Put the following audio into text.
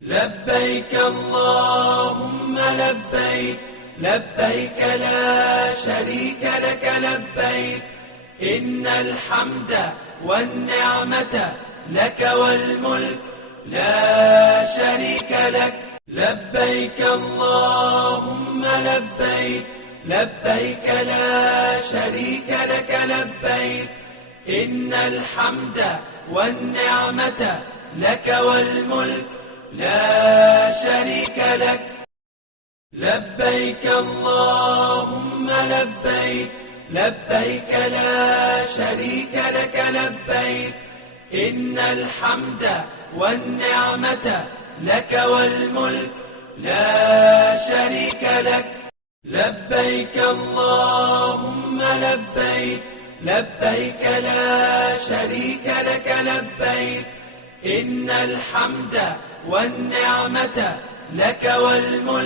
لبيك اللهم لبيك، لبيك لا شريك لك لبيك، إن الحمد والنعمة لك والملك لا شريك لك. لبيك اللهم لبيك، لبيك لا شريك لك لبيك، إن الحمد والنعمة لك والملك لا شريك لك. لبيك اللهم لبيك، لبيك لا شريك لك لبيك، إن الحمد والنعمة لك والملك لا شريك لك. لبيك اللهم لبيك، لبيك لا شريك لك لبيك، إن الحمد والنعمة لك والملك.